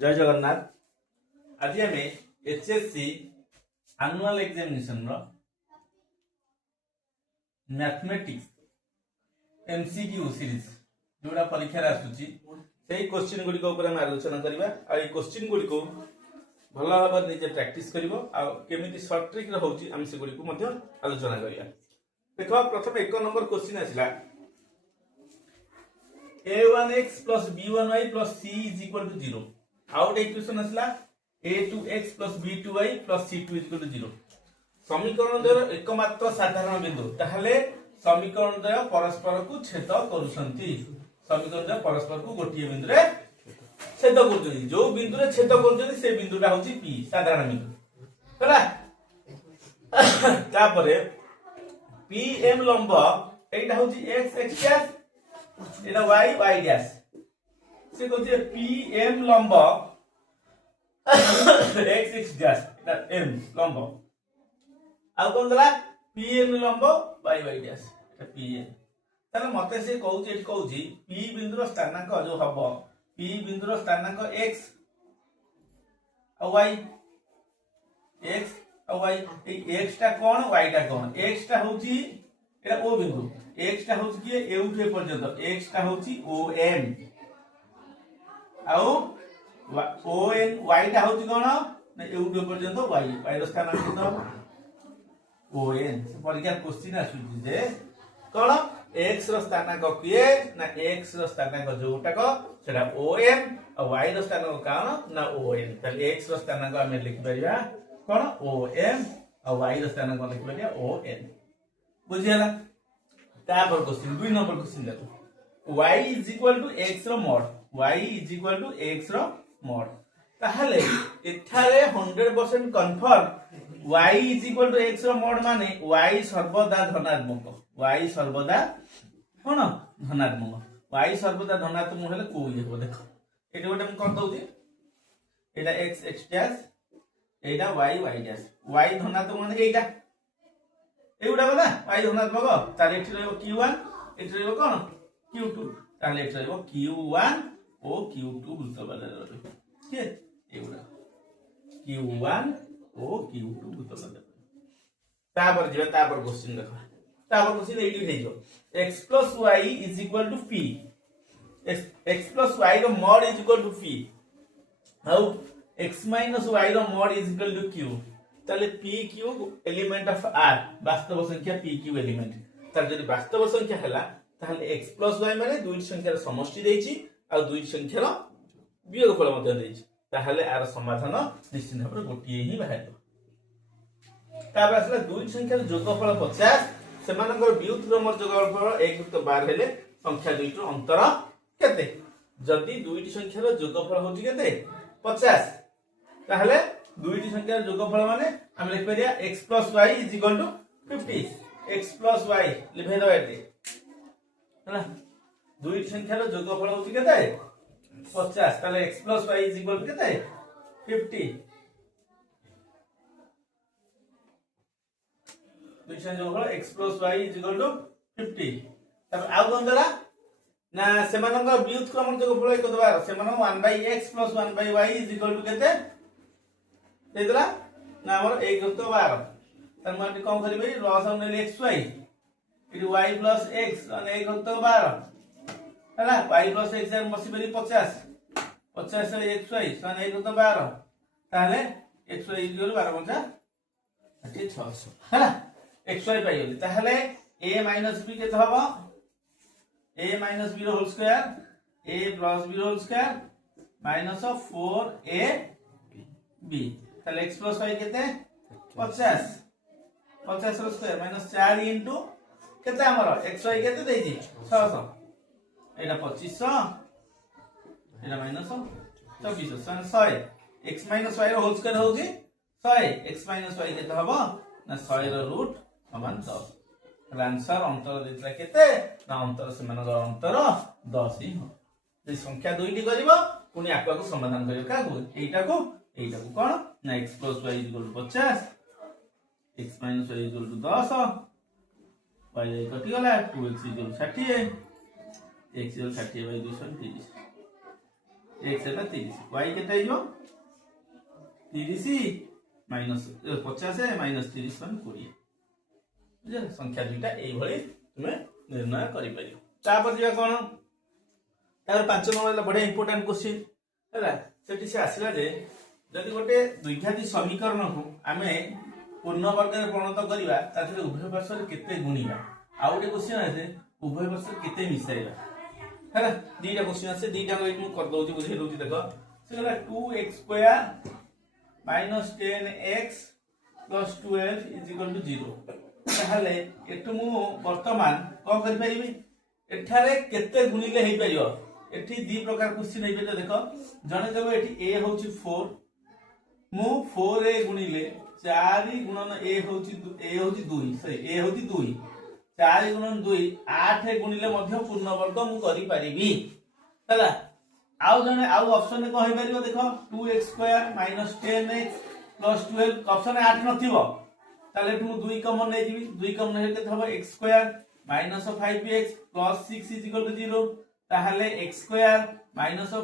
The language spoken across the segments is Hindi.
जय जगन्नाथ। आज आम HSC annual examination mathematics MCQ series जोड़ा परीक्षा आसूची से क्वेश्चन गुड़िक आलोचना करवा। क्वेश्चन गुड़िक भल भाव निजे प्रैक्टिस करमी सर्ट ट्रिक रोचे आम से गुड़िक आलोचना करवा। देख प्रथम एक नंबर क्वेश्चन आसला a1x plus b1y plus c is equal to 0। Out equation आसला a2x plus b2y plus c2 is equal to 0। समीकरण द्वय एकमात्र साधारण बिंदु ताहले समीकरण द्वय परस्पर को छेद करूछंती। समीकरण द्वय परस्पर को गोटिए बिंदु रे छेद करूछंती। जो बिंदु रे छेद करूछंती से बिंदुटा होची p साधारण बिंदु हला। तापरे pm लंब एटा होची x x डैश एटा y y डैश से कहते pm लंब x x डैश एटा m लंब आ कोन दला pm लंब y y डैश एटा pm। ताले मते से कहउची एठी कहउची p बिंदुर स्थानांक जो हबो p बिंदुर स्थानांक x आ y x आ y ए x टा कोन y टा कोन। x टा होची एटा o बिंदु x टा होची कि एउठे पर्यंत x टा होची om आउ on y टा होची कोन ना एउठे पर्यंत y y रो स्थानांक केतो on। परीक्षा क्वेश्चन आसुची जे कोन x रो स्थानांक किए ना x रो स्थानांक जोटाको सेटा om आ y रो स्थानांक कोन ना on। तले x रो स्थानांक हम लिखि परिया कोन om आ y रो स्थानांक लिखि परिया on। बुझियला। तापर क्वेश्चन 2 नंबर क्वेश्चन देखो y is equal to x रो mod y is equal to x रो मॉड ताहले एठारे 100% confirm y is equal to x रो मॉड माने y सर्वदा धनात्मक y सर्वदा कोन धनात्मक y सर्वदा धनात्मक हेले को ये हो देखो एटा गोटे कोन दउची एटा x x डैश एटा y y डैश y धनात्मक माने एटा एउडा बला y धनात्मक ताले एठी रहबो q1 एठी रहबो कोन q2 ताले एठी रहबो q1 ओ q2 बुझतो बला रहबो के एउडा q1 ओ q2 बुझतो बला। तापर जेबा तापर क्वेश्चन देखो तापर क्वेश्चन एठी हेजो x + y = p x + y रो मॉड = p हाउ x - y रो मॉड = q ताले p q element of r वास्तव संख्या p q एलिमेंट तार जदि वास्तव संख्या हला ताहले x + y माने दुई संख्यार समष्टि देइछि आ दुई संख्यार वियोगफल मध्ये देइछि ताहले आर समाधान निश्चित भाबरे गोटिए ही बाहातो। तापर असला दुई संख्यार जोगफल 50 सेमानकर व्युत्क्रम जोगफल 1/12 हेले संख्या दुईटर अंतर केते। जदि दुईटी संख्यार जोगफल होछि केते 50 ताहले दुईटी संख्यार जोगफल माने हम लिख परिया x + y = 50 x + y लिखे दो एते हला। दुईटी संख्यार जोगफल होछि केते 50 ताले x + y = केते 50 दुईटी संख्यार जोगफल x + y = 50। तब आउ कोन दला ना सेमानक व्युत्क्रम जोगफल एक दबार सेमान 1/x + 1/y = केते देदला ना हमर 1/12 त माने कोन करबे loss on xy it y + x और 1/12 हैला y + x जन मसी बरी 50 50 से xy सन 1/12 ताले xy = 12 5 600 हैला xy पाई गेली ताले a - b केत हबो a - b रो होल स्क्वायर a + b रो होल स्क्वायर माइनस 4ab ताले x + y केते 50 50 रो स्क्वायर माइनस 4 इनटू केते हमर xy केते देइछि 600 एटा 2500 एटा माइनस 2400 100 x - y रो होल स्क्वायर होउछि 100 x - y केते हबो ना 100 रो रूट समान 10। आंसर अंतर देतला केते ना अंतर सेमानक अंतर 10 ही हो। जे संख्या दुईटी करबो पुनी आका को समाधान करियो का को एटा को कोन ना x + y = 50 x - y = 10 y कटि गला 2x = 60 x = 60/230 x है 30 y केते हो 30 माइनस 50 माइनस 30 मान 20 बुझे संख्या दुईटा एई भली तुमे निर्णय करि परियो तापर जिया कोन तार 5 नंबर बडे इंपोर्टेंट क्वेश्चन हैला सेठी से आसिला जे जदि गोटे द्विघाती समीकरण को आमे पूर्ण वर्ग रे परिणत करिवा ताथे उभय पार्श्व केते गुणिबा आ गोटे क्वेश्चन आसे उभय पार्श्व केते मिसाइबा हैला दीटा क्वेश्चन आसे दीटा को एक कर दोची बुझे दोची देखो से गला 2x² minus 10x plus 12 is equal to 0 ताहले एटु मु वर्तमान को करि परिबी एठारे केते गुणिले हेइ परियो एठी दी प्रकार क्वेश्चन हेइ पे देखो जने देबो एठी a होची 4 मु 4a गुणिले 4 गुणन a होची 2 सॉरी a होची 2 4 गुणन 2 8 गुणिले मध्य पूर्ण वर्ग मु करि परिबी हला आउ जने आउ ऑप्शन ने कहि परिबो देखो 2x² - 10x + 12 ऑप्शन 8 नथिबो ताले तू 2 कॉमन नै दिबी 2 कॉमन नै केते हबो x² - 5x + 6 = 0 ताहले x² -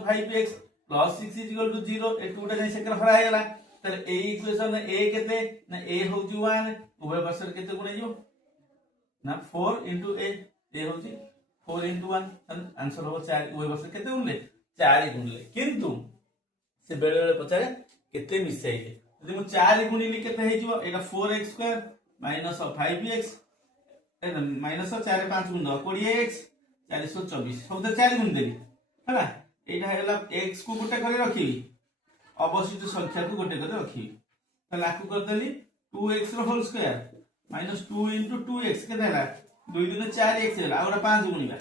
5x + 6 = 0 ए टूटा नै सेकर हरा हेला ताले ए इक्वेशन a केते ना a होची 1 उभय पार्श्व केते गुणे जिवो ना 4 * a होची 4 * 1 आंसर हो 4 उभय पार्श्व केते गुणले 4 गुणले किंतु से बेले बेले पचारे केते मिसाइले यदि मु 4 गुणिले केते हे जिवो एटा 4x² - 5x माइनस 4 5 गुण 20x 424 सब तो 4 गुण देबी हैला एटा हैला x को गोटे करे रखी अवशिष्ट संख्या को गोटे करे रखी त लागू कर देली 2x रो होल स्क्वायर -2 * 2x केते हैला 2 * 4x हैला और 5 गुणिबा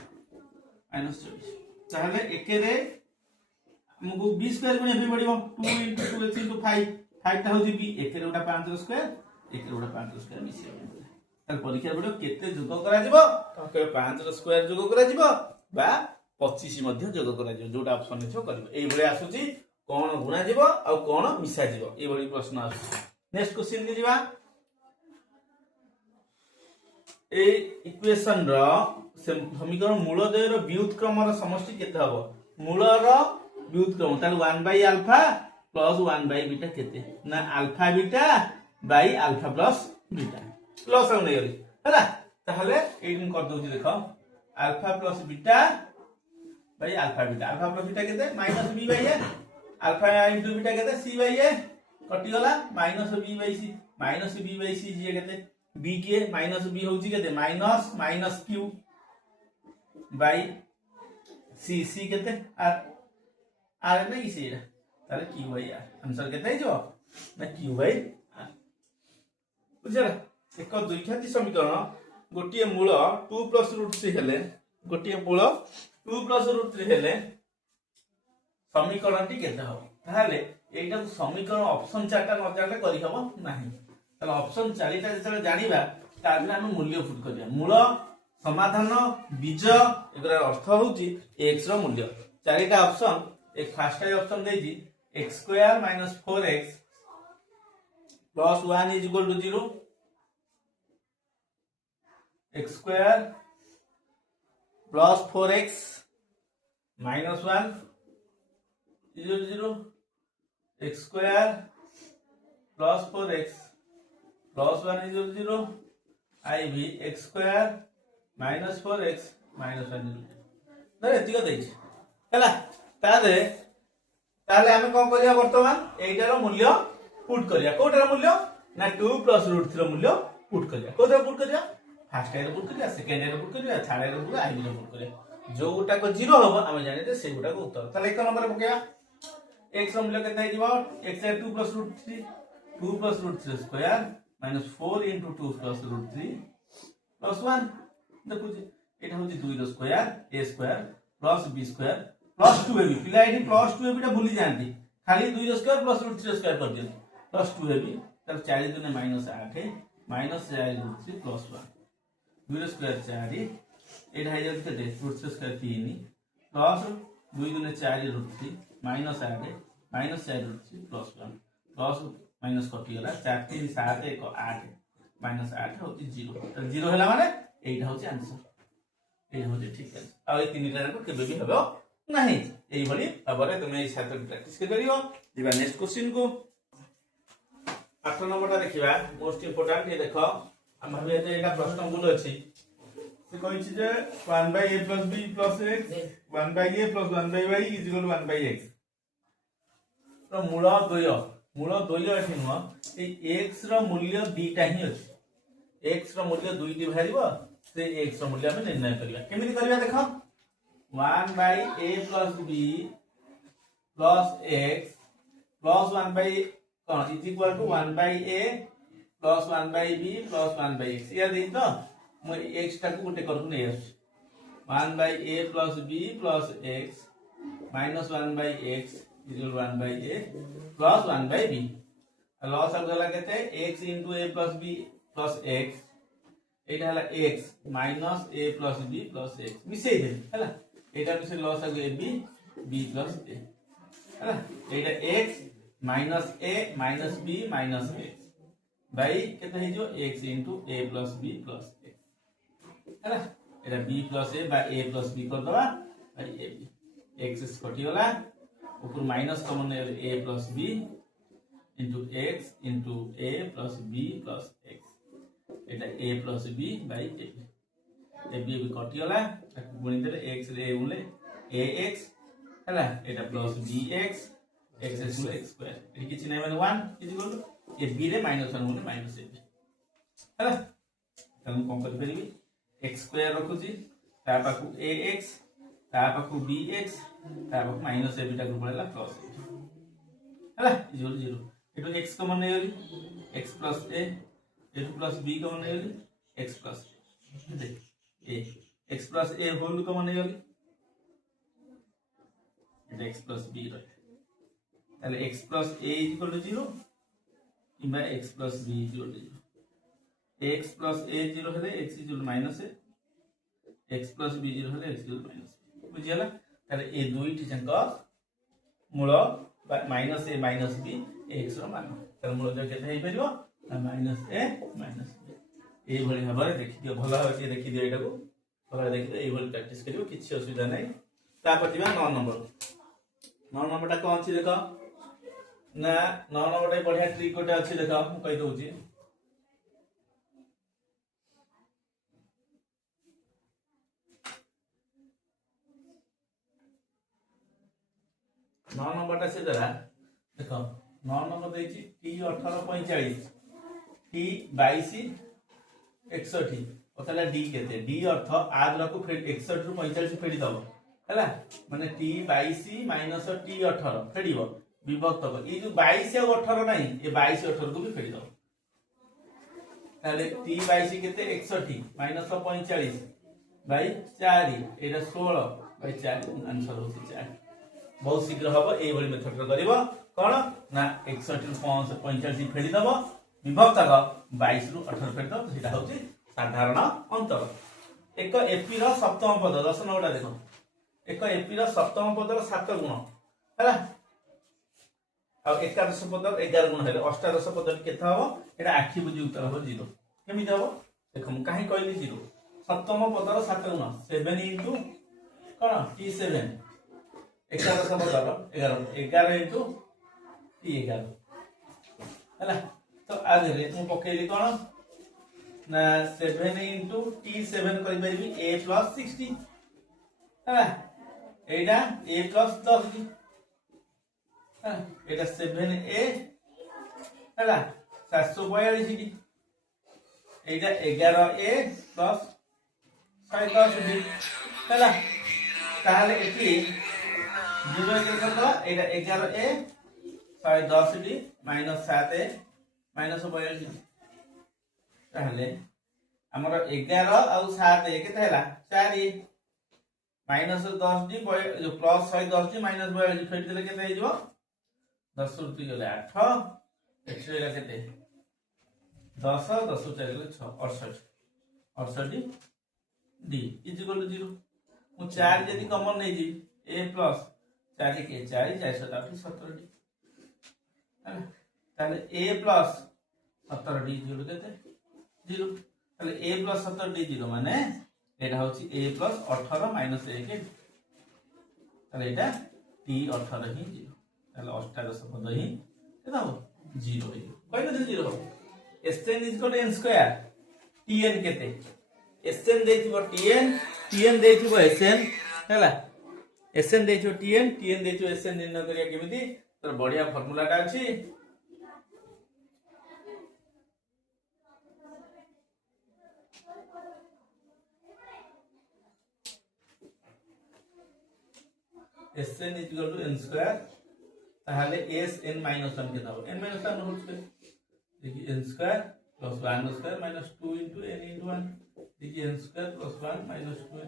-24 ताहले एकेरे हमको 20 स्क्वायर गुणे पे पड़िबो 2 * 2x * 5 5 टा होजी b एकेरे उडा 5 रो स्क्वायर एकेरे उडा 5 रो स्क्वायर मिसियो तार परीक्षा पड़ो केते जोग करा जिवो तो के 5 रो स्क्वायर जोग करा जिवो बा 25 मध्ये जोग करा जिवो जोटा ऑप्शन ने छो करबो एई भले आसुची कोन गुणा जिवो आ कोन मिसा जिवो एई भली प्रश्न आसु नेक्स्ट क्वेश्चन दि जिवा ए इक्वेशन रो समीकरण मूलद्वय रो व्युत्क्रम रो समष्टि केते हबो मूल रो व्युत्क्रम ताल 1/α + 1/β केते ना alpha beta by alpha plus beta plus आ नै गली हला ताहले एइम कर दोची देखो alpha plus beta by alpha beta केते -b/a अल्फा * बीटा केते c/a कटि गला -b/c जे केते b के -b होची केते -q बाई c केते r नै c ताले q/r आंसर केते जो ना q/r बुझला एक द्विघाती समीकरण गोटिए मूल 2 + √3 हेले गोटिए मूल 2 + √3 हेले समीकरण टी केते हो ताले एटा समीकरण ऑप्शन 4 टा न जानले करि हबो नाही ताले ऑप्शन 4 टा जले जानिबा ताले हम मूल्य पुट करिया मूल समाधान बीज एकर अर्थ होची x रो मूल्य 4 टा ऑप्शन एक first option देजी x² - 4x + 1 = 0 x² + 4x - 1 = 0 x² + 4x + 1 = 0 iv x² - 4x - 1 ना एतिक देछि हला ताले हमें कोन करिया वर्तमान एइटार मूल्य पुट करिया कोटार मूल्य ना 2 + √3 रो मूल्य पुट करिया कोटा पुट करिया फर्स्ट ईयर पुट करिया सेकंड ईयर पुट करिया third year put IB put करिया जो गोटा को 0 होबो हम जानि दे से गोटा को उत्तर ताले एक नंबर पकेया x रो मूल्य केते हिबो x है 2 + √3 2 + √3 स्क्वायर -4 * 2 + √3 + 1 देखु एटा होची 2 रो square a square + b square + 2ab पिला एटी +2ab टा भूली जानती खाली 2 रो स्क्वायर + √3 स्क्वायर कर दियौ +2ab तब 4 * 2 = -8 -4 √3 + 1 2 रो स्क्वायर 4 एटा है जत केते √3 स्क्वायर 3 प्लस 2 * 2 = 4 √3 -8 -4 √3 + 1 प्लस माइनस कटि गला 4 3 7 1 8 -8 होती 0 तो 0 हैला माने एटा होची आंसर ए होची ठीक है आ ए तीनटा को केबे भी हबो नहीं एई भली भाबरे तुम एई सात प्रैक्टिस कर परियो। दिबा नेक्स्ट क्वेश्चन को 8 नंबर देखिबा मोस्ट इंपोर्टेंट ये देखो हम भाबे जे एटा प्रश्न भूल अछि से कहि छी जे 1/a + b + x 1/a + 1/y = 1/x तो मूल द्वय एठी न ए x रो मूल्य 2 टा ही अछि x रो मूल्य 2 टी बाहरिबो से x रो मूल्य हम निर्णय करिया केमिति करिया देखो 1/a + b + x + 1/a कौन is equal to 1/a + 1/b + 1/x या देई तो म x टा को गुटे करु नै आछ 1/a + b + x - 1/x = 1/a + 1/b loss अब गला केते x * a + b + x एटा हला x - a + b + x मिसै दे हला एटा मिसे लॉस अब ab b + a हला एटा x - a - b - x by केते हे जो x * a + b + x हला एटा b + a बा a + b कर दबा बाई ab x कटि गला ऊपर माइनस कॉमन है a + b * x * a + b + x Etah a + b by ab ab कटि गला गुणी देले x रे a उले ax हला एटा plus bx x = x² eighty किछि नै माने 1 इक्वल ए b रे -1 उले -ab हला हम कोन कर परिबी x² रखुची ता पाखु ax ता पाखु bx ता पाखु -ab टा पळेला प्लस हला इक्वल 0 एटो x कॉमन नै गली x + a एटो प्लस b कॉमन नै गली x + a x + a whole common नै गली एटा x + b रहे ताले x + a = 0 किबा x + b = 0 x + a 0 हेले x = -a x + b 0 हेले x = -b बुझियला ताले ए दुईटी जंक मूल -a -b x रो मान ताले मूल जो केते हे परिबो -a -b ए भली भाबरे देखि दियो भला होती देखि दियो एटा को भला देखि दियो ए भली प्रैक्टिस करियो किछि असुविधा नै ता पतिबा 9 नंबर टा कोन अछि देखो ना 9 नंबर टा बढ़िया ट्रिक कोटा अछि देखो हम कहि दउची 9 नंबर टा से जरा देखो 9 नंबर देछि t 1845 t 22 61 ओतला d केते d अर्थ आद्र को फेड 61 रु 45 फेडी दबो हला माने t 22 - t 18 फेडीबो विभक्त को ई जो 22 और 18 नहीं ये 22 18 को भी फेडी दबो ताले t 22 केते 61 - 45 बाई 4 एटा 16 बाई 4 आंसर होसी 4 बहुत शीघ्र हबो एई भली मेथड रो करिवो कोन ना 61 रु 45 फेडी दबो विभक्त को 22 रु 18 फेडी दबो सेटा होची साधारण अंतर एक एपी रो सप्तम पद 10 नंबरटा देखो एक एपी रो सप्तम पद रो 7 गुण हला आ एकादश पद 11 गुण हेले अष्टादश पद केता हबो एटा आखि बुझी उत्तर हबो 0 केमि हबो देखो हम काहे कहली 0 सप्तम पद रो 7 गुण 7 इनटू कोन t7 एकादश पद रो 11 इनटू t11 हला तो आगे रे मु पकेली कोन ना 7 इनटू t7 करि परिबी a + 60 हला एटा a + 10 हां एटा 7a हला 742 डी एटा 11a + 110 डी हला ताले एटी 0 के करबा एटा 11a 110 डी -7a -42 डी ताले हमर 11 और 7 केते हला 4 -10 डी जो प्लस 110 डी -42 फेट देले केते हे जबो 10 रु 3 गले 8 एक्स्ट्रा केते 10 10 4 गले 6 68 68 डी इक्वल 0 मु 4 यदि कॉमन नै जी a + 4 के 4 4 7 17 डी ताले a + 17 डी इक्वल केते 0 ताले a + 17 डी 0 माने एटा होची a + 18 - 1 তাহলে এটা टी 18 ही 0 তাহলে অষ্টাদশ পদ হি কেতে হবো 0 হই কই না 0 হবো Sn = n স্কয়ার Tn কেতে Sn ଦେଇଥିବ Tn ଦେଇଥିବ Sn ହେଲା Sn ଦେଇଥିବ Tn ଦେଇଥିବ Sn ନିର୍ଣ୍ଣୟ କରିବା କେମିତି तर बढ़िया फॉर्मूला टा अछि Sn = n स्क्वायर ताहले Sn - 1 के दाव n - 1 होल स्क्वायर देखिए n square plus 1 square minus 2 into n into 1 देखिए n square plus 1 minus 2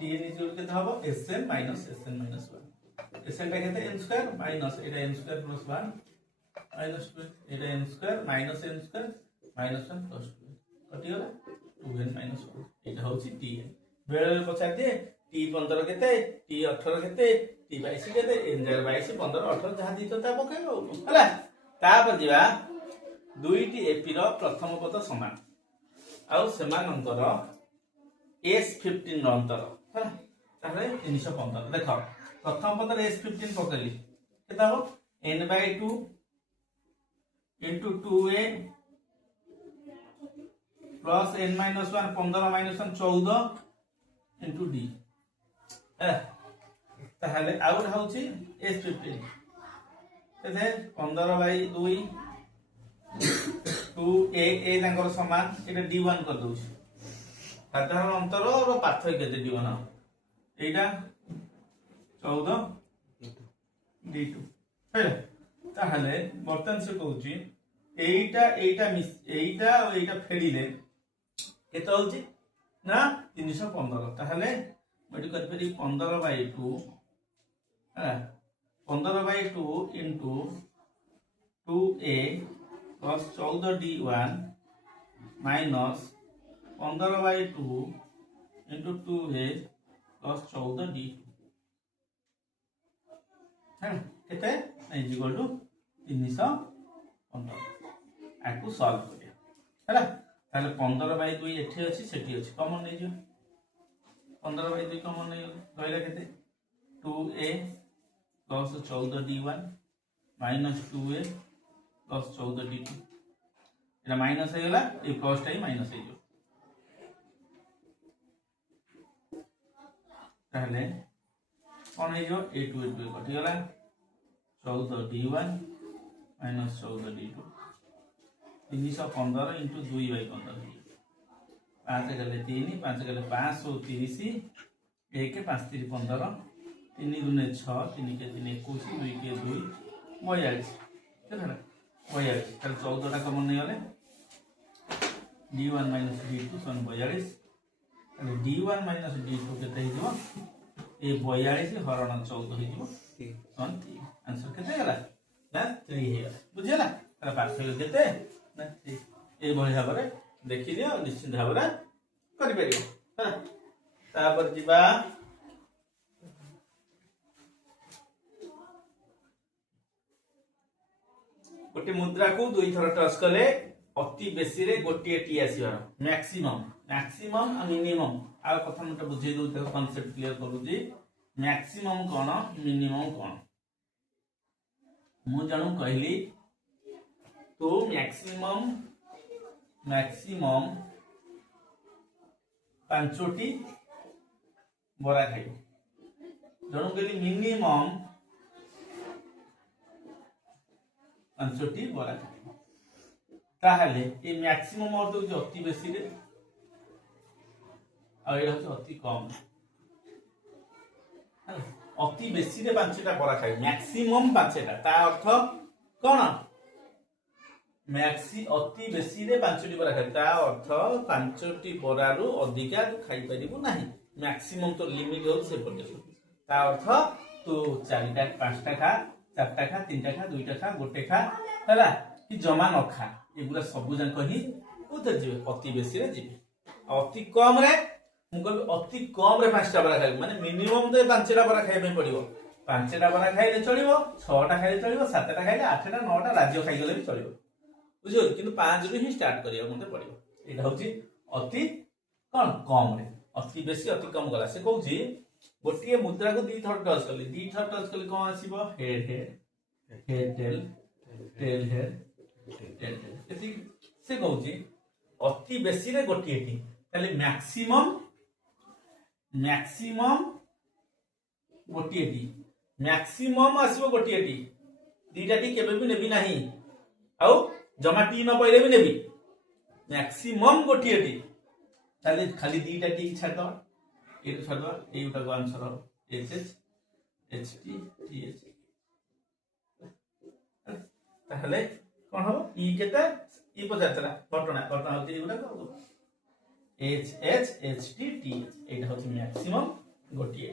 Tn = के दाव Sn - 1 Sn टा कहते n स्क्वायर माइनस एटा n स्क्वायर प्लस 1 माइनस 2 एटा n square minus n square minus 1 plus 2 कटि गला 2n - 1 एटा होची Tn बेले पछा दे T 15 केते T 18 केते T 22 केते n 22 15 18 जहा दितो ता पकेबो हला ता पर दिबा दुईटी एपी रो प्रथम पद समान आउ सेमानंतर S15 रो अंतर हला तारे 315 देखो प्रथम पद रे S15 पकेली केता हो n/2 into 2a plus n - 1 15 - 1 14 into d ताहले आउट होची S15 एथे 15/2 2a a तांकर समान एटा d1 कर दोछ साधारण अंतर और पार्थक्य केते d1 एटा 14 d2 हेले ताहले बर्तन से कहूची एटा और एटा फेडिले केते होची ना 315 ताहले मडी कर फेरी 15/2 15/2 into 2a plus 14d1 minus 15/2 into 2a plus 14d2 है केते इक्वल टू 315 आकु सॉल्व करिया हैला ताले 15/2 एठी अछि सेठी अछि कॉमन नै जो 15/2 कॉमन नै रहला केते 2a plus 14d1 minus 2a plus 14d2 एटा माइनस हे गेला ए प्लस टाइ माइनस हे जो ताहले कोन हे जो a2 कटि गेला 14d1 minus 14d2 315 into 2/15 5 गले 3 5 गले 530 1 5 3 15 3 गुने 6 3 के 3 21 2 के 2 42 केतना 42 ताले 14 टा कॉमन नै गले d1 - d2 = 42 ताले d1 - d2 केते हिजो ए 42 हरण 14 हिजो 3 आंसर केते गला ना 3 हे गला बुझियला ताले पार्थक्य केते ना 3 ए बढी भाबरे देखि दियो निश्चित भाबरे करि परियो हा तापर जिबा गोटे मुद्रा को दुई थर टच कले अति बेसी रे गोटे टी आसीबार मैक्सिमम मैक्सिमम आ मिनिमम आ कथा मते बुझे दउ त कांसेप्ट क्लियर करू जी मैक्सिमम कोन मिनिमम कोन मु जानू कहली तो मैक्सिमम पांचोटी बरा खाइ जानू कहली मिनिमम पांचोटी बरा खाइ ताहले ए मैक्सिमम अर्थ होची अति बेसी रे आ एटा होची अति कम अति बेसी रे पांचटा बरा खाइ मैक्सिमम पांचटा ता अर्थ कोन मैक्सी अति बेसी रे पांचटी बरा खाइ ता अर्थ पांचटी बरारु अधिका खाइ परिबो नाही मैक्सिमम तो लिमिट हो से पर्यंत ता अर्थ तो चारिटा पांचटा खा चारटा खा तीनटा खा दुईटा खा गोटे खा हला कि जमा न खा एगुरा सब जान कहि उधर जीवे अति बेसी रे जीवे अति कम रे मु कहबी अति कम रे पांचटा बरा खाइ माने मिनिमम तो पांचटा बरा खाइ पे पड़िबो पांचटा बरा खाइले चलिबो छटा खाइले चलिबो सातटा खाइले आठटा नौटा राज्य खाइ गेले भी चलिबो बुझियो किंतु 5 रु ही स्टार्ट करिया मते पड़िबो एटा होची अति कोन कम रे अति बेसी अति कम गला से कहूची गोटे मुद्रा को दी थर टच कली कौन आसीबो head tail tail head tail tail से कहूची अति बेसी रे गोटे टी ताले मैक्सिमम गोटे टी मैक्सिमम आसीबो गोटे टी दीटा टी केबे भी नेबी नाही आउ जमा टी न पइले भी नेबी मैक्सिमम गोटे टी ताले खाली दीटा टी छाड़ दो ये छाड़ दो ये उटा को आंसर हो H H H T T H ताले कोन हो ई केता ई पचारतला घटना होती एगुडा H H H T T एटा होची मैक्सिमम गोटे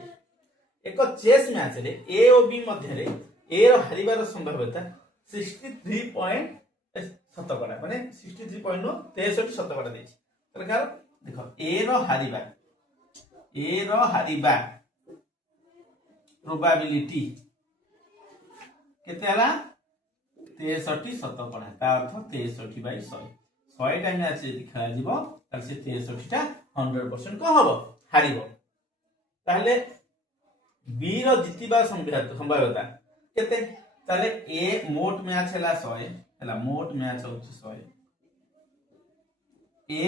एक चेस मैच रे ए और बी मध्य रे ए रो हारिबार संभाव्यता 63 शतकड़ा माने 63.63 शतकड़ा देछि प्रकार देखो ए रो हारिबा प्रोबेबिलिटी केते हला 63 शतकड़ा ता अर्थ 63/100 100 टाइम मैच यदि खेला जीवो तार से 63 टा 100% को हबो हारिबो ताहले बी रो जितिबा संभाव्यता केते ताले ए मोट मैच हला 100 हला मोट मैच होची 100 ए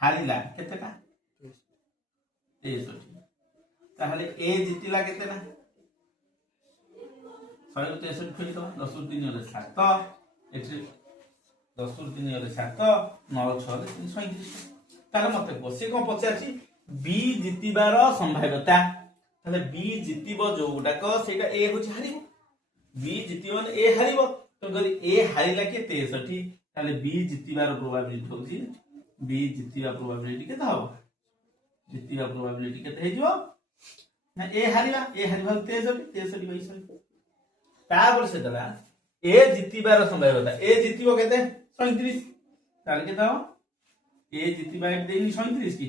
हारिला केतेटा 63 ताहले ए जितिला केतेटा 163 फेरी तो 10 ରୁ 3 ହେଲେ 7 ଏଠି 10 ରୁ 3 ହେଲେ 7 9 6 ରେ 337 ତାହେଲେ ମତେ କୋसे कोन पचारछि बी जितिबार संभाव्यता ताहले बी जितिबो जोगुडाक सेटा ए होछि हारिबो बी जितिबो ए हारिबो तो जदि ए हारिला के 63 ताहले बी जितिबार प्रोबेबिलिटी होछि बी जितिबा प्रोबेबिलिटी केते हबो जितिबा प्रोबेबिलिटी केते हेजिबो ना ए हारिबा 63/100 तापर से दला ए जितिबार संभाव्यता ए जितिबो केते 37 ताले केते हो ए जितिबा देनी 37 की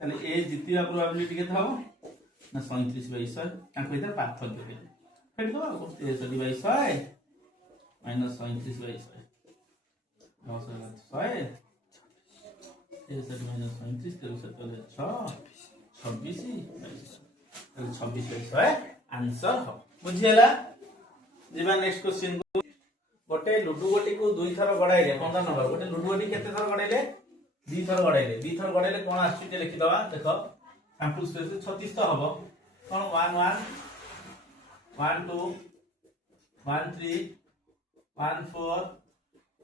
ताले ए जितिबा प्रोबेबिलिटी केते हो ना 37/100 ताको इधर पार्थक्य के फेर दो 63/100 माइनस 37/100 100 माइनस 37 26/100 आंसर हो बुझियला जीवा नेक्स्ट क्वेश्चन को गोटे लुडु गोटी को दुई थर गडाइले 15 नंबर गोटे लुडु गोटी केते थर गडाइले दी थर गडाइले कोन आछि ते लिखि दवा देखो सैंपल स्पेस 36 तो हबो कोन 1 1 1 2 1 3 1 4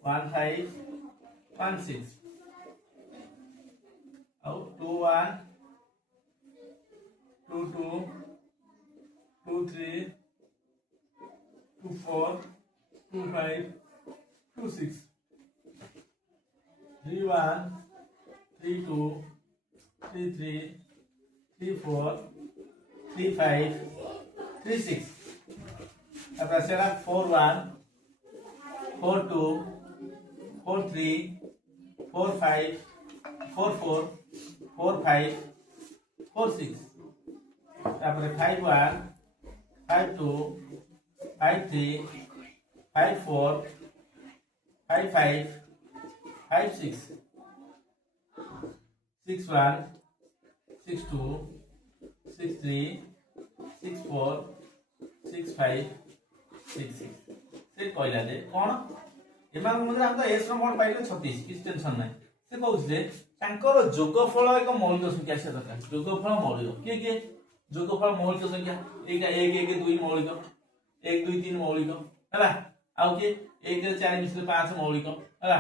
1 5 1 6 और 2 1 2 2 2 3 2 4 2 5 2 6 3 1 3 2 3 3 3 4 3 5 3 6 अब ऐसा 4 1 4 2 4 3 4 5 4 4 4 5 4 6 तापर 5 1 5 2 5 3 5 4 5 5 5 6 6 1 6 2 6 3 6 4 6 5 6 6 से कहला जे कोन एमान मध्ये हम तो एस रो मोड पाइले 36 किस टेंशन नै से कहउछले तांकर जोगफल एक मौलिक संख्या से दरकार जोगफल मौलिक के जोगफल मौलिक संख्या एटा 1 1 2 मौलिक 1 2 3 मौलिक हला आउ के 1 रे 4 मिसले 5 मौलिक हला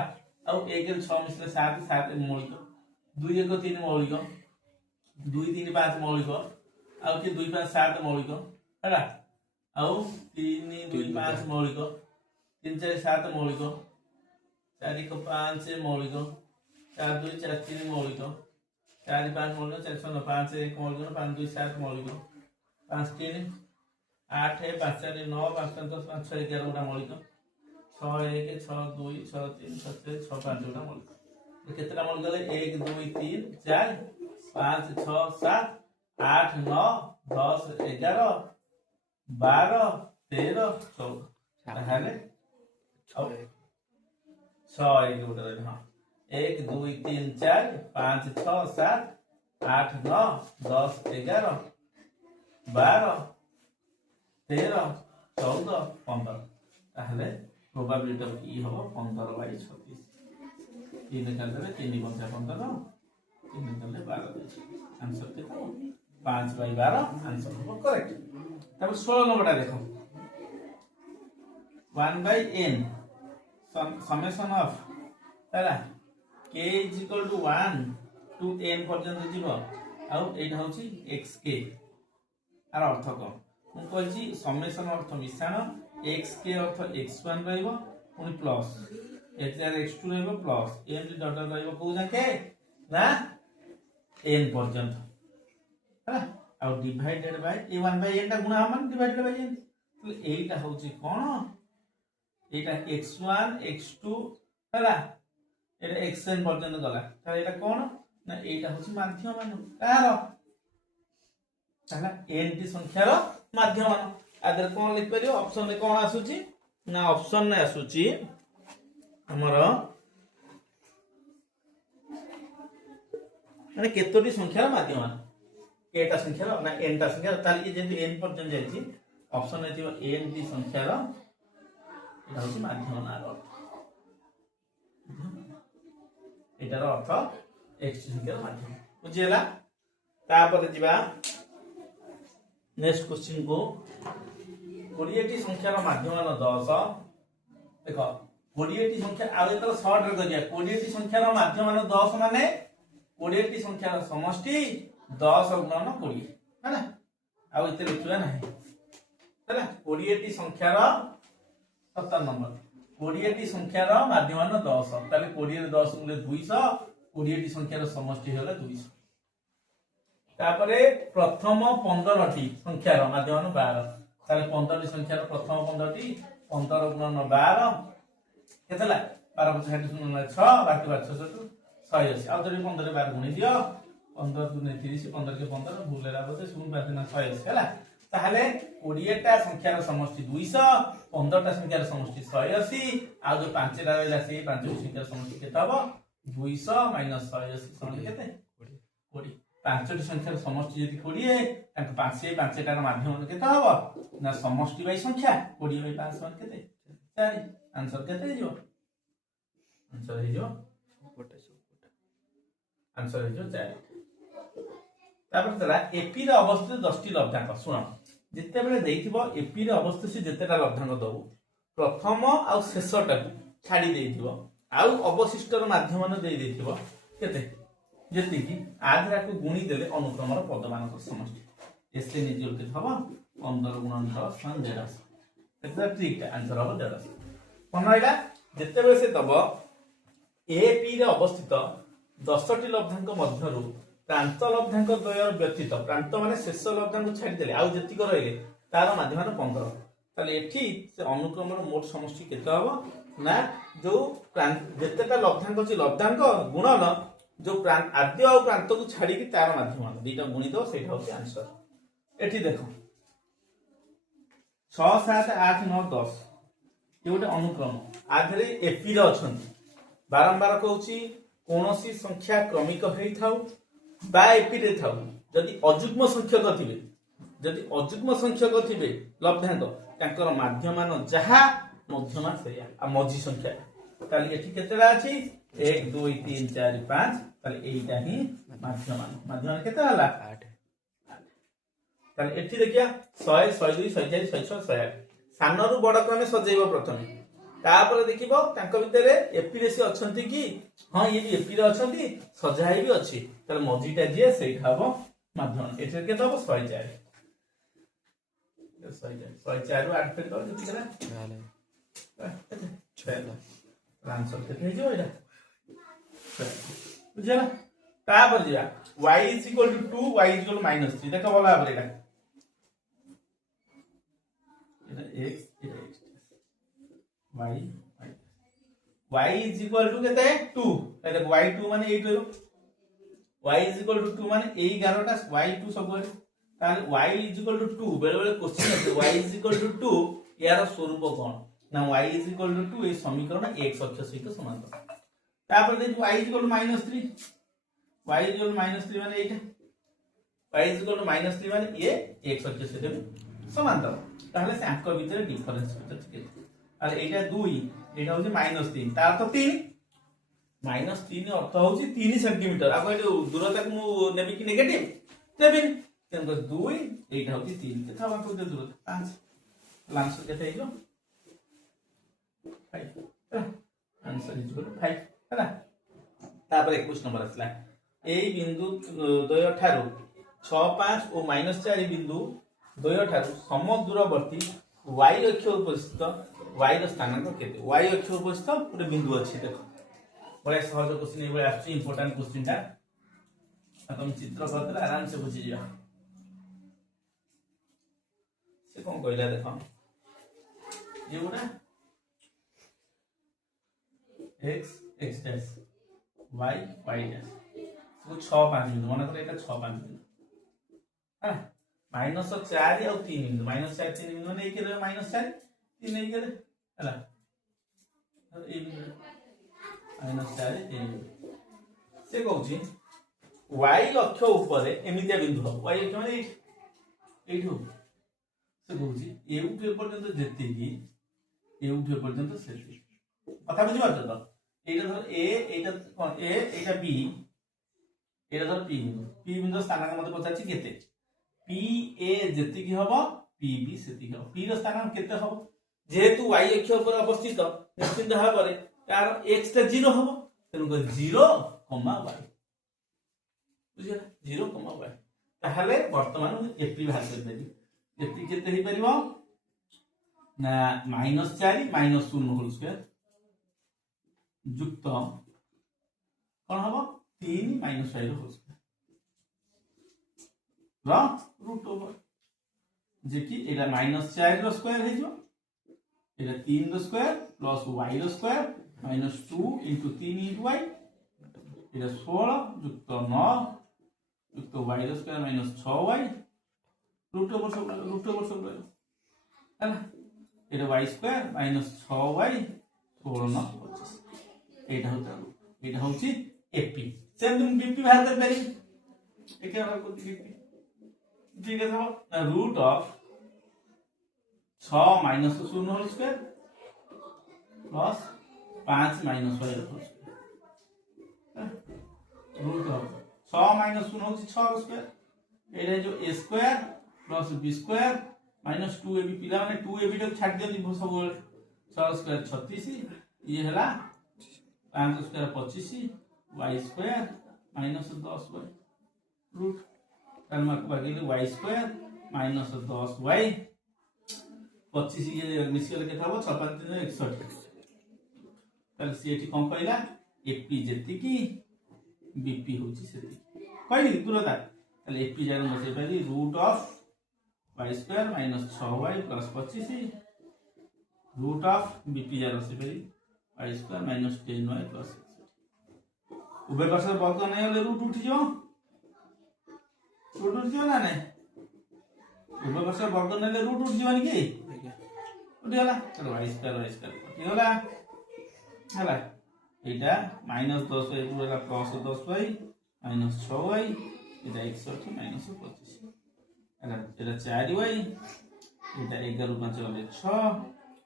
आउ 1 रे 6 मिसले 7 7 मौलिक 2 1 3 मौलिक 2 3 5 मौलिक आउ के 2 5 7 मौलिक हला आउ 3 2 5 मौलिक 3 4 7 मौलिक 4 1 5 मौलिक 4 2 4 3 मौलिक 4 5 मौलिक 4 6 5 1 मौलिक 5 2 7 मौलिक 5 3 8 5 4 9 5 10 5 6 11 गोटा मौलिक 6 1 6 2 6 3 6 6 5 गोटा मौलिक केतेटा मौलिक गले 1 2 3 4 5 6 7 8 9 10 11 12 13 14 ताहले 6 1 गोटा हां 1 2 3 4 5 6 7 8 9 10 11 12 13 14 15 তাহলে प्रोबेबिलिटी ऑफ ई हो 15/36 3 निकाल 3 पंचा 15 3 निकाल 12 आंसर देखो 5/12 आंसर हो करेक्ट। तब 16 नंबर देखो 1/n समेशन ऑफ हैला k is equal to 1 to n पर्यंत जीव आउ एटा होची xk आर अर्थ को हम कहछि समेशन अर्थ मिश्रण xk अर्थ x1 रहइबो पुनी प्लस xr x2 रहइबो प्लस n डी डॉट रहइबो को जाके ना n पर्यंत हैला आउ डिवाइडेड बाय ए 1/n ता गुणा हमन डिवाइडेड बाय n तो एटा होची कोन एटा x1 x2 हैला एटा xn पर्यंत गला त एटा कोन ना एटा होची माध्यम मान कार ताला n टी संख्यार माध्यम मान आदर कोन लिख परियो ऑप्शन में कोन आसुची ना ऑप्शन में आसुची हमर माने केतोटी संख्यार माध्यम मान केटा संख्यार ना n टा संख्यार ताली जे n पर्यंत जाईची ऑप्शन में थियो n टी संख्यार एटा होची माध्यम मान एटार अर्थ x संख्यार माध्यम बुझियला तापर जिबा नेक्स्ट क्वेश्चन को 20 टी संख्यार माध्यम मान 10 देखो 20 टी संख्या आ एतर शॉर्ट रे करिया 20 टी संख्यार माध्यम मान 10 माने 20 टी संख्यार समष्टि 10 गुणन 20 है ना आ एते लिखिबा नाही हैला 20 टी संख्यार 17 नंबर 20 टी संख्यार माध्यम मान 10 ताले 20 रे 10 गुणे 200 20 टी संख्यार समष्टि होला 200 तापरे प्रथम 15 टी संख्यार माध्यम मान 12 ताले 15 टी संख्यार प्रथम 15 टी 15 गुणन 12 केतला 12 60 0 6 बाकी 6 180 आ तरी 15 12 गुणी दियो 15 दुने 30 15 के 15 भूलेला बोते 0 बाकी ना 180 हैला ताहले 20 टा संख्यार समष्टि 200 15 टा संख्यार समष्टि 180 आ जो 5 टा रहला से 5 टी संख्यार समष्टि केता हो 200 - 180 समान केते 20 5 टी संख्यार समष्टि यदि 20 ताक 5 5 टार माध्यम केता हो ना समष्टि बाई संख्या 20 बाई 5 समान केते 4 आंसर केते हिजो आंसर हिजो आंसर हिजो 4 तापर तला एपी रे अवस्थित 10 टी लब्धांक सुन जिते बेले देइथिबो एपी रे अवस्थित से जेतेटा लब्धांक दबो प्रथम आ शेषटा छाडी देइथिबो आ अवशिष्टर माध्यम मान देइ देइथिबो केते जेति कि आधरा को गुणी देले अनुक्रमर पदमान को समष्टि इसलिए निजुल के हबो 15 गुणन 10 मान 150 एटा ठीक आंसर हबो 150 पनइला जेते बेले से दबो एपी रे अवस्थित 10 टी लब्धांक मध्यरु प्रांत लब्धांक द्वय व्यतीत प्रांत माने शेष लब्धांक छाडी देले आ जेति को रहले तार माध्यम मान 15 ताले एठी से अनुक्रमर मोट समष्टि केते हबो ना जो जेतेटा लब्धांक अछि लब्धांक गुणन जो आद्य और प्रांत को छाड़ी की तार माध्यम दीटा गुणी दो सेटा होची आंसर एठी देखो 6 7 8 9 10 ये गोटे अनुक्रम आधरे एपी रे अछंती बारंबार कहूची कोनोसी संख्या क्रमिक हेई थाउ बा एपी रे थाउ जदि अजुग्म संख्यक थिबे जदि अजुग्म संख्यक थिबे लब्धांक तांकर माध्यमान जहा मध्यमा सेया आ मझी संख्या ताली एठी केतेला अछि 1 2 3 4 5 ताली एटा ही माध्यमान केते हला 8 ताली एठी देखिया 100 102 104 106 108 सानरु बड़ क्रमे सजेइबो प्रथमे तापर देखिबो तांको भितरे एपी रे से अछंती कि हां ये भी एपी रे अछंती सजाई भी अछि ताले मझीटा जे सेठा हबो माध्यम एठी केते हबो 104 104 रु 8 फेर कर दितिला आंसर केते जो एटा बुझला तापर जिया y = 2 y = -3 देखो बोला आबरे एटा x y केते 2 ए देखो y2 माने 8 रहयो y = 2 माने 11 टा y2 सब करे ताले y = 2 बेले बेले क्वेश्चन है y = 2 यार स्वरूप कोन ना y = 2 ए समीकरण x अक्ष सहित समांतर तापर देखो y = -3 y इक्वल -3 माने एटा y इक्वल -3 माने ये x अच्छे से समांतर ताहले से आंक भीतर डिफरेंस होता अरे एटा 2 एटा होची -3 तार तो 3 -3 अर्थ होची 3 सेंटीमीटर आको ए दूरता को मु नेबी कि नेगेटिव नेबी तेन 2 एटा होची 3 केथा बाको दे दूरता 5 आंसर केथा हिजो 5 आंसर इज 5 हैला तापर 21 नंबर असला ए बिंदु द्वय ठारो 6 5 और -4 बिंदु द्वय ठारो समदूरवर्ती y अक्ष उपस्थित y रो स्थानांक केते y अक्ष उपस्थित पूरे बिंदु अछि देखो बड़ा सहज क्वेश्चन ए बड़ा आछि इंपोर्टेंट क्वेश्चन ता तुम चित्र करदला आराम से बुझि जा से कोन कहला देखो ये बुरा x x dash y y dash तो 6 5 बिंदु मन करे एटा 6 5 बिंदु हां -4 और 3 बिंदु -4 3 बिंदु माने एक रे -4 3 एक रे हला और ए बिंदु -4 3 से कहउची y अक्ष ऊपर एमितिया बिंदु हो y अक्ष माने एठो से कहउची एउठे पर्यंत जेतिकी एउठे पर्यंत सेति कथा बुझि पाछो तो एटा धर a Etah cone a Etah b एटा धर p बिंदु स्थानांक मते पचाछि केते p a जेतिकी हबो p b सेतिकी हबो p रो स्थानांक केते हबो जेहेतु y अक्ष ऊपर अवस्थित निश्चित भाबरे तार x ता 0 हबो तेनु 0, y बुझिया 0, y ताहले वर्तमान fp बाहर कर देबी fp केते ही परिबो ना -4 -0 होल स्क्वायर जुक्त कोन हबो 3 - 5 होल स्क्वायर रूट ओवर जे कि एटा -4 रो स्क्वायर हे जो एटा 3 रो स्क्वायर प्लस y रो स्क्वायर -2 * 3 * y एटा 16 जुक्त 9 जुक्त y रो स्क्वायर -6y रूट ओवर सब है ना एटा y स्क्वायर -6y 16 9 25 एटा होची एपी सेम तुम बीपी बाहर कर पारी एके बार को बीपी ठीक है सब root of 6 - 0 whole square plus 5 - y whole square root of 6 - 0 होची 6 रो स्क्वायर एटा जो a square plus b square -2ab पिला माने 2ab तो छाड दियौ सब 6 स्क्वायर 36 ये हला 5 square 25 y square -10y root तनमा भागिले y स्क्वायर -10y 25 ये मिसियल के थाबो 6 5 3 61 ताले सीएटी कोन कहला एपी जेति की बीपी होची सेति कहली तुरंत ताले एपी जानो मसे पहली root of y square -6y + 25 root of BP जानो से पहली y स्क्वायर -10y + 61 उभय पार्श्व वर्ग नहीं होले रूट उठी जो ना नहीं उभय पार्श्व वर्ग नेले रूट उठ जीवन की उठी होला चलो y स्क्वायर उठी होला हला एटा -10y पूरा प्लस 10y -6y एटा 61 -25 एटा 4y एटा 11 5 होले 6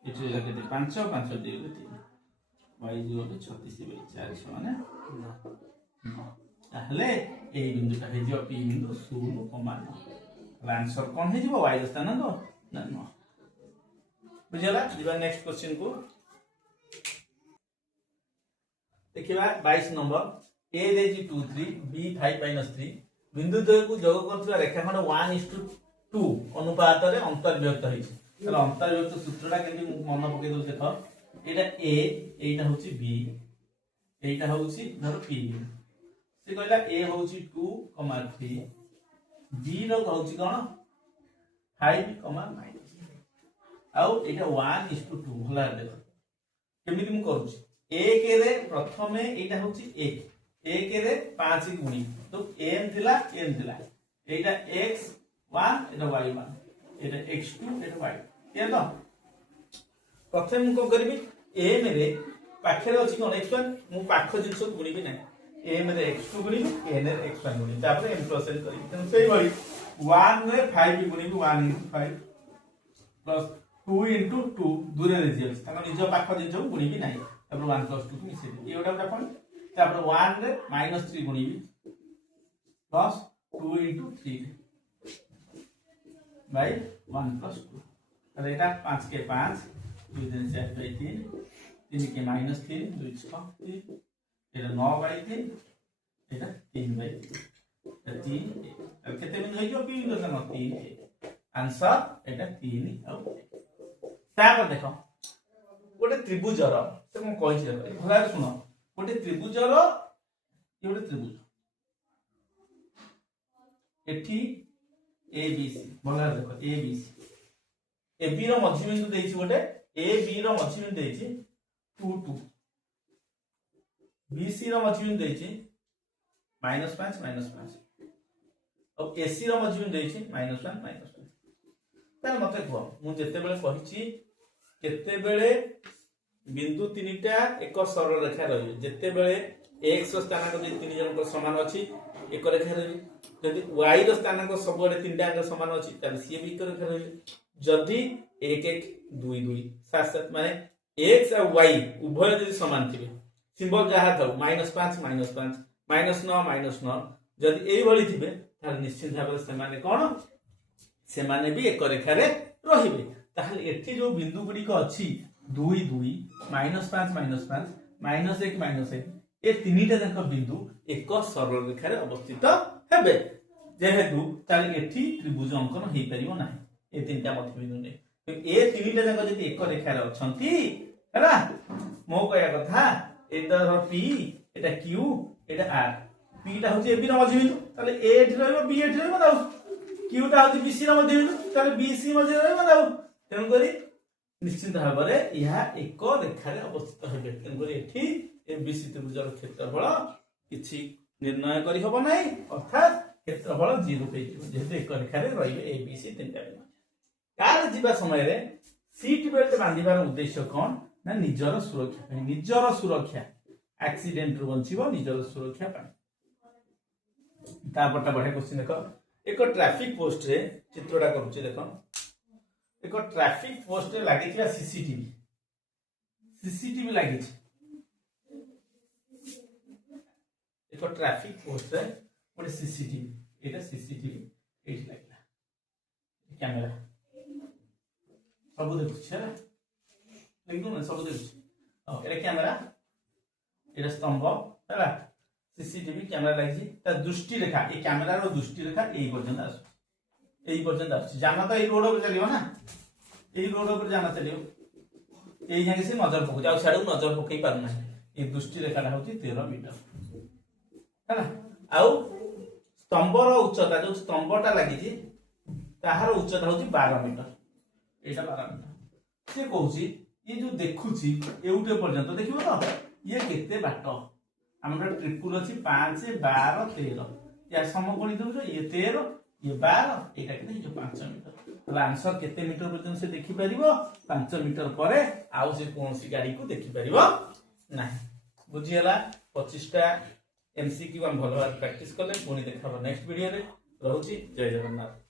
एटा केते 5 5 2 3 y 0 36/4 माने ताहले ए बिंदुटा हे जो p बिंदु 0, 9 आंसर कोन हे जिवो y स्थान तो ना न बुझला जीवा नेक्स्ट क्वेश्चन को देखिबा 22 नंबर a देजी 2 3 b 5 - 3 बिंदु द्वय को जोग करथुवा रेखाखंड 1:2 अनुपात रे अंतर्व्यक्त होइछ तले अंतर्व्यक्त सूत्रटा केंदी मन पके दो देखो एटा a एटा होची b एटा होची धर p से कहला a होची 2, 3 b रो होची कोन 5, 9 आउ एटा 1:2 होला देखो केमिति मु करूची 1 रे प्रथमे एटा होची 1 रे 5 गुणी तो n थिला एटा x1 एटा y1 एटा x2 एटा y के तो प्रथम को करबी m रे पाखरे अछि कोन x1 मु पाख जिंस गुणी भी नै m रे x2 गुणी n रे x1 गुणी तापर m प्लस n करी तेन सेही भली 1 रे 5 गुणी 1 into 5 प्लस 2 into 2 दूरे रे जे ताको निज पाख जे जो गुणी भी नाही तापर 1 plus 2 मिसे ए ओटा ओटा पॉइंट तापर 1 रे -3 गुणी भी प्लस 2 into 3 बाय 1 plus 2 अरे एटा 5 के 5 2 दिन 4 बाय 3 3 के -3 2 6 3 एटा 9 बाय 3 एटा 3 बाय 3 अब केते बिंदु होइयो p बिंदु ना 3 आंसर एटा 3 आउ तापर देखो गोटे त्रिभुजर से म कहि छै भला सुनो गोटे त्रिभुजर ये गोटे त्रिभुज एठी ABC भला देखो ABC AB रो मध्य बिंदु देछि गोटे AB रो मध्य बिंदु देछि 2 2 BC रो मध्य बिंदु देछि -5 अब AC रो मध्य बिंदु देछि -1 -1 तार मते को मु जते बेले कहिछि केते बेले बिंदु तीनटा एक सरल रेखा रही जते बेले x रो स्थानांक जे तीन जन को समान अछि एक रेखा रही जदि y रो स्थानांक सब बडे तीनटा अंक समान अछि त सी भी एक रेखा रही जदि 1 1 2 2 7 7 माने x और y उभय जदि समान थिबे सिंबल जहा था -5 -5 -9 जदि एई भली थिबे त निश्चित भाबे से माने कोन से माने भी एक रेखा रे रहिबे ताहले एठी जो बिंदु गुडी को अछि 2 2 -5 -5 -1 -1 ए तीनटा जक बिंदु एक सरल रेखा रे अवस्थित हेबे जेहेतु ताले एठी त्रिभुज अंकन हेई परिबो नाही ए तीनटा मध्य बिंदु ने तो ए तीनटा जक जति एक रेखा रे अछंती हैला मो कहया कथा एटा p एटा q एटा r p टा होची ab रो मध्य बिंदु ताले a एठी रहबो b एठी रहबो दाउ q टा होची bc रो मध्य बिंदु ताले bc मध्य रहबो दाउ तेन करी निश्चित भाव में यह एक रेखा रे अवस्थित हेबे तेन करी एठी एबीसी त्रिभुजर क्षेत्रफल किछि निर्णय करी हबो नै अर्थात क्षेत्रफल 0 पेइजिबो जेते एक रेखा रे रहिबे एबीसी तीनटा बिंदु कार जीवा समय रे सीट बेल्ट बांधिबार उद्देश्य कोन ना निजर सुरक्षा एक्सीडेंट रु बंचिबो निजर सुरक्षा पाई तापटा बढ़े क्वेश्चन देखो एक ट्रैफिक पोस्ट रे चित्रटा करूची देखो एक ट्रैफिक पोस्ट रे लागि छिया सीसीटीवी लागि छी एक ट्रैफिक पोस्ट रे गोटे सीसीटीवी एटा सीसीटीवी एठी लागला कैमरा सब देखु छै देखु ना सब देखु एटा कैमरा एटा स्तंभ हैला सीसीटीवी कैमरा लागि ता दृष्टि रेखा ए कैमरा रो दृष्टि रेखा एई पर्यंत आसु एई पर्यंत आसु जाना तो एई रोड पर चलियो ना एई रोड पर जाना चलियो एई जाके से नजर पकु जाउ छाडू नजर पकई पार ना ए दृष्टि रेखा होची 13 मीटर हैला आउ स्तंभर उच्चता जो स्तंभटा लागि छी ताहार उच्चता होची 12 मीटर एटा 12 मीटर से कहूची ये जो देखुची एउटे पर्यंत देखिबो तो ये केते बाट हमरा ट्रिपुल अछि 5 12 13 या समकोणी दउछ ये 13 ये 12 एटा केते जो 5 मीटर तो आंसर केते मीटर पर्यंत से देखि परिबो 5 मीटर परे आउ से कोनसी गाड़ी को देखि परिबो नाही बुझियला 25 टा एमसीक्यू हम भलो प्रैक्टिस करले पुनी देखाबो नेक्स्ट वीडियो रे रहउची जय जगन्नाथ।